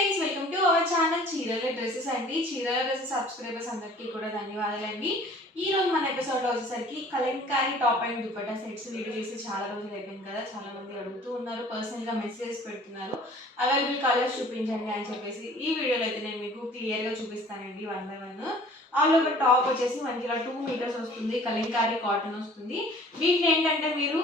Friends, welcome to our channel చీరల dresses అండి. చీరల డ్రెస్సెస్ సబ్స్క్రైబర్స్ అందరికీ కూడా ధన్యవాదాలండి. ఈ రోజు మన ఎపిసోడ్లో వచ్చేసరికి Kalamkari top and dupatta sets video చేసి చాలా రోజులు అయిపోయింది కదా. చాలా మంది అడుగుతూ ఉన్నారు, పర్సనల్గా మెసేజెస్ పెడుతున్నారు, అవైలబుల్ కలర్స్ చూపించండి అని చెప్పేసి. ఈ వీడియోలో అయితే నేను మీకు క్లియర్గా చూపిస్తానండి one by one. All over top వచ్చేసి మనకి ఇలా 2 మీటర్స్ వస్తుంది, కలంకారీ కాటన్ వస్తుంది. వీటిని ఏంటంటే మీరు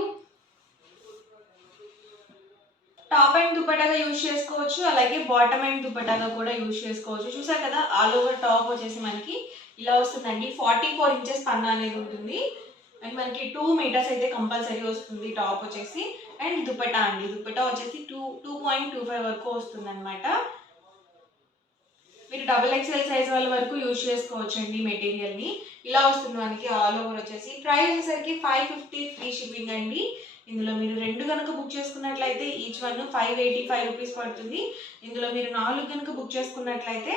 టాప్ అండ్ దుపట్టాగా యూజ్ చేసుకోవచ్చు, అలాగే బాటమ్ అండ్ దుపట్టాగా కూడా యూజ్ చేసుకోవచ్చు. చూసారు కదా, ఆల్ ఓవర్ టాప్ వచ్చేసి మనకి ఇలా వస్తుందండి. 44 ఇంచెస్ పన్నా అనేది ఉంటుంది అండ్ మనకి 2 మీటర్స్ అయితే కంపల్సరీ వస్తుంది టాప్ వచ్చేసి. అండ్ దుపట్టా అండి, దుపట్టా వచ్చేసి 2.25 వరకు వస్తుంది అనమాట. మీరు XXL సైజ్ వాళ్ళ వరకు యూజ్ చేసుకోవచ్చు అండి మెటీరియల్ని. ఇలా వస్తుంది మనకి ఆల్ ఓవర్ వచ్చేసి. ప్రైస్ వచ్చేసరికి 550 ఫ్రీ షిప్పింగ్ అండి. ఇందులో మీరు 2 కనుక బుక్ చేసుకున్నట్లయితే ఈచ్ వన్ 585 రూపీస్ పడుతుంది. ఇందులో మీరు 4 కనుక బుక్ చేసుకున్నట్లయితే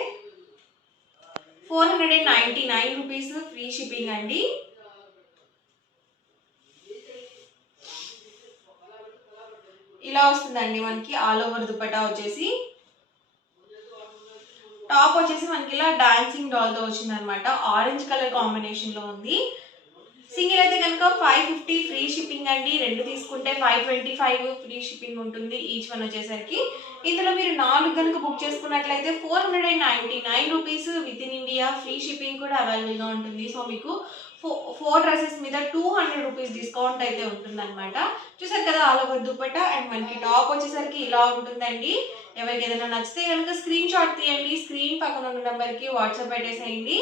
499 రూపీస్ ఫ్రీ షిప్పింగ్ అండి. ఇలా వస్తుందండి మనకి ఆల్ ఓవర్ దుపట్టా వచ్చేసి. టాప్ వచ్చేసి మనకి ఇలా డాన్సింగ్ డాల్తో వచ్చింది అనమాట. ఆరెంజ్ కలర్ కాంబినేషన్లో ఉంది. సింగిల్ అయితే కనుక 550 ఫ్రీ షిప్పింగ్ అండి. 2 తీసుకుంటే 525 ఫ్రీ షిప్పింగ్ ఉంటుంది ఈచ్ వన్ వచ్చేసరికి. ఇందులో మీరు 4 కనుక బుక్ చేసుకున్నట్లయితే 499 rupees with in India. Free shipping కూడా అవైలబుల్గా ఉంటుంది. సో మీకు 4 డ్రెస్సెస్ మీద 200 రూపీస్ డిస్కౌంట్ అయితే ఉంటుందన్నమాట. చూసారు కదా ఆల్ ఓవర్ దుపట్టా. అండ్ మనకి టాప్ వచ్చేసరికి ఇలా ఉంటుందండి. ఎవరికి ఏదైనా నచ్చితే కనుక స్క్రీన్ షాట్ తీయండి, స్క్రీన్ పక్కన ఉన్న నెంబర్కి వాట్సాప్ పెట్టేసేయండి.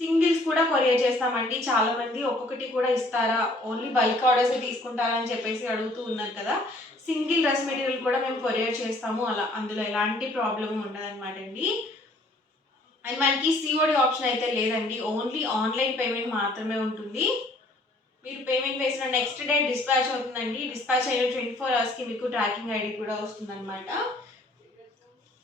సింగిల్స్ కూడా కొరియర్ చేస్తామండి. చాలా మంది ఒక్కొక్కటి కూడా ఇస్తారా, ఓన్లీ బల్క్ ఆర్డర్స్ తీసుకుంటారా అని చెప్పేసి అడుగుతూ ఉన్నారు కదా. సింగిల్ డ్రెస్ మెటీరియల్ కూడా మేము కొరియర్ చేస్తాము. అందులో ఎలాంటి ప్రాబ్లం ఉండదన్నమాట అండి. అండ్ మనకి సిఓడి ఆప్షన్ అయితే లేదండి, ఓన్లీ ఆన్లైన్ పేమెంట్ మాత్రమే ఉంటుంది. మీరు పేమెంట్ వేసిన నెక్స్ట్ డే డిస్పాచ్ అవుతుందండి. డిస్పాచ్ అయిన 24 అవర్స్కి మీకు ట్రాకింగ్ ఐడి కూడా వస్తుందన్నమాట.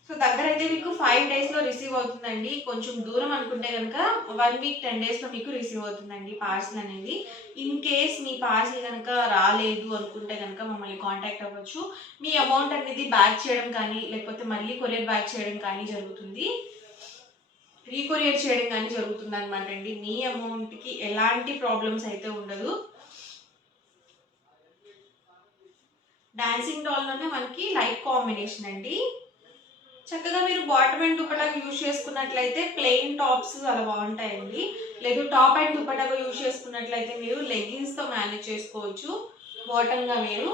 సో దగ్గర అయితే మీకు 5 డేస్లో రిసీవ్ అవుతుందండి. కొంచెం దూరం అనుకుంటే కనుక 1 వీక్ 10 డేస్లో మీకు రిసీవ్ అవుతుందండి పార్సిల్ అనేది. ఇన్ కేస్ మీ పార్సిల్ కనుక రాలేదు అనుకుంటే కనుక మమ్మల్ని కాంటాక్ట్ అవ్వచ్చు. మీ అమౌంట్ అనేది బ్యాక్ చేయడం కానీ, లేకపోతే మళ్ళీ కొరియర్ బ్యాక్ చేయడం కానీ జరుగుతుంది, రీకొరియర్ చేయడం కానీ జరుగుతుంది అనమాట అండి. మీ అమౌంట్కి ఎలాంటి ప్రాబ్లమ్స్ అయితే ఉండదు. డాన్సింగ్ డాల్లోనే మనకి లైట్ కాంబినేషన్ అండి. చక్కగా మీరు బాటమ్ అండ్ దుపట్టాగా యూజ్ చేసుకున్నట్లయితే ప్లెయిన్ టాప్స్ అలా బాగుంటాయండి. లేదు టాప్ అండ్ దుపట్టాగా యూజ్ చేసుకున్నట్లయితే మీరు లెగ్గిన్స్తో మేనేజ్ చేసుకోవచ్చు బాటమ్గా మీరు.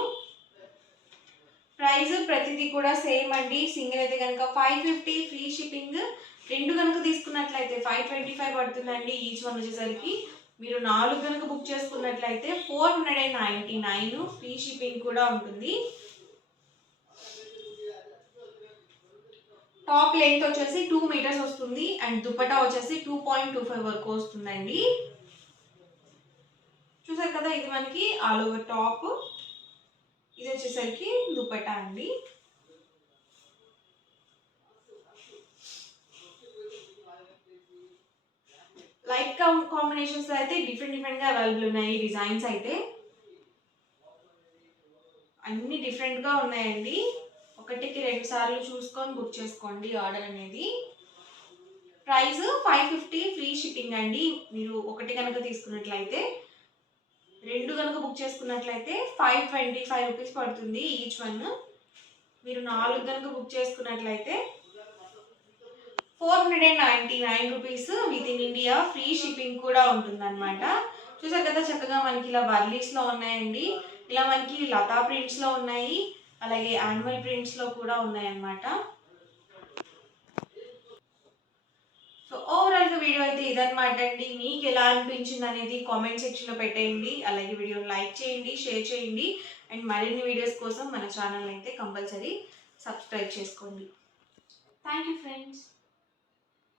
ప్రైస్ ప్రతిదీ కూడా సేమ్ అండి. సింగిల్ అయితే కనుక 550 ఫ్రీ షిప్పింగ్. 2 కనుక తీసుకున్నట్లయితే 525 పడుతుందండి ఈచ్ వన్ వచ్చేసరికి. మీరు 4 కనుక బుక్ చేసుకున్నట్లయితే 499 ఫ్రీ షిప్పింగ్ కూడా ఉంటుంది. టాప్ లెంత్ వచ్చేసి 2 మీటర్స్ వస్తుంది అండ్ దుపట్టా వచ్చేసి 2.25 వరకు వస్తుందండి. చూసారు కదా, ఇది మనకి ఆల్ ఓవర్ టాప్, ఇది వచ్చేసరికి దుపట్టా అండి. లైట్ కాంబినేషన్స్ అయితే డిఫరెంట్గా అవైలబుల్ ఉన్నాయి. డిజైన్స్ అయితే అన్ని డిఫరెంట్గా ఉన్నాయండి. ఒకటికి 2 సార్లు చూసుకొని బుక్ చేసుకోండి ఆర్డర్ అనేది. ప్రైస్ 550 ఫ్రీ షిప్పింగ్ అండి. మీరు ఒకటి కనుక తీసుకున్నట్లయితే, 2 కనుక బుక్ చేసుకున్నట్లయితే 525 రూపీస్ పడుతుంది ఈచ్ వన్. మీరు 4 కనుక బుక్ చేసుకున్నట్లయితే 499 rupees with in India. Free shipping కూడా ఉంటుందన్నమాట. చూసారు కదా, చక్కగా మనకి ఇలా వర్లీస్లో ఉన్నాయండి. ఇలా మనకి లతా ప్రింట్స్లో ఉన్నాయి, అలాగే యానిమల్ ప్రింట్స్లో కూడా ఉన్నాయన్నమాట. సో ఓవరాల్గా వీడియో అయితే ఇదన్నమాట అండి. మీకు ఎలా అనిపించింది అనేది కామెంట్ సెక్షన్లో పెట్టేయండి. అలాగే వీడియోని లైక్ చేయండి, షేర్ చేయండి. అండ్ మరిన్ని వీడియోస్ కోసం మన ఛానల్ అయితే కంపల్సరీ సబ్స్క్రైబ్ చేసుకోండి. Thank you friends.